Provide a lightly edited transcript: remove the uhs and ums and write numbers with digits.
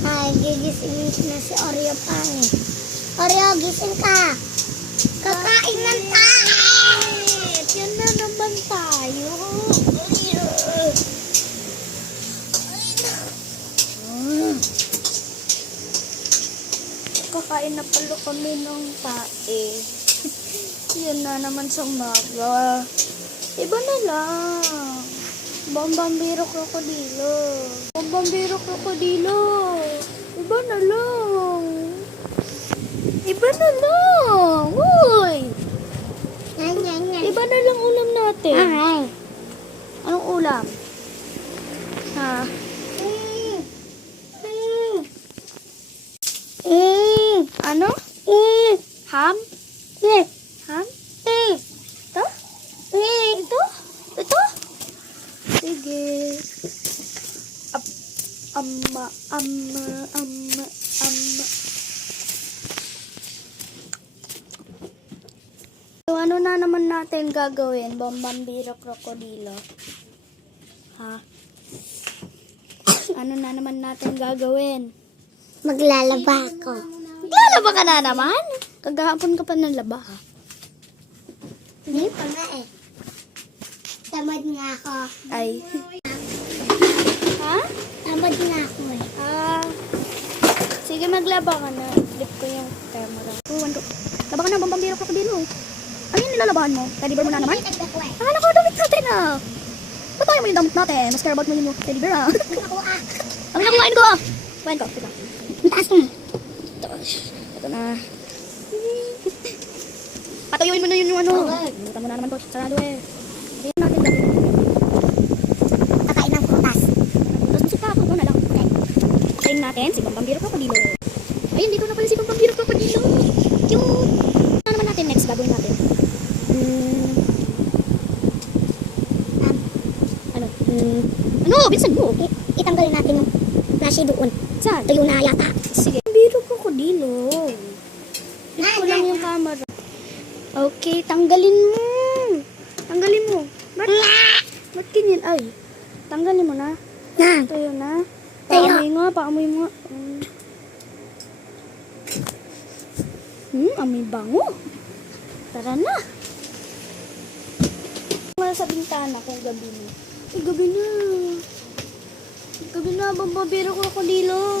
Ay, gigisingin na si Oreo pa eh. Oreo, gising ka. Kakain ng tayo. Yan na naman tayo. Kakain na pala kami ng tae. Yan na naman sa umaga. Iba na lang. Bambambiro krokodilo. Bambambiro krokodilo. Iba na lang. Iba na lang. Uy. Yan. Iba na lang ulam natin. Ay. Anong ulam? Ha? Ano? Ham? Ham? Ito? Ito? Ito? Sige. Amma. So, ano na naman natin gagawin? Bambambiro krokodilo. Ha? Ano na naman natin gagawin? Maglalaba ako. Lalaba ka na naman? Kagahapon ka pa ng laba, ha? Hindi pa nga eh. Tamad nga ako. Ay. Ha? Tamad nga ako eh. Sige, maglaba ka na. Flip ko yung camera. Uwan ko. Laba ka na, bambambiro krokodilo. Ano yung nilalabahan mo? Teddy bear mo na naman? Akala ko damit natin, ah. Ba't tayo mo yung damit natin? Mas care about mo yung teddy bear, ah. Ang nakuhain ko, ah. Kuhain ko. Ito. Ang taas mo. Ito na. Patuyuin mo na yun yung ano. Okay. Butan mo na naman to. Sarado eh. Hindi natin gawin. Kakain ng prutas. Tapos musik pa ako. Ito na lang. Okay. Patayin natin si Bambambiro Krokodilo. Ayun, dito na pala si Bambambiro Krokodilo. Cute. Ano naman natin next gagawin natin? Ano? Ano? Bilisan mo. Itanggalin natin yung flashy doon. Saan? Tuyo na yata. Sige. Bambambiro Krokodilo. Flip ko lang yung camera. Okay, tanggalin mo. Tanggalin mo. Ba't ganyan? Ay, tanggalin mo na. Yan. Tuyo na. Tuyo. Paamoy nga. Amoy bango. Tara na. Nga sa bintana kung gabi na. Ay, gabi na. Gabi na, Bambambiro Krokodilo.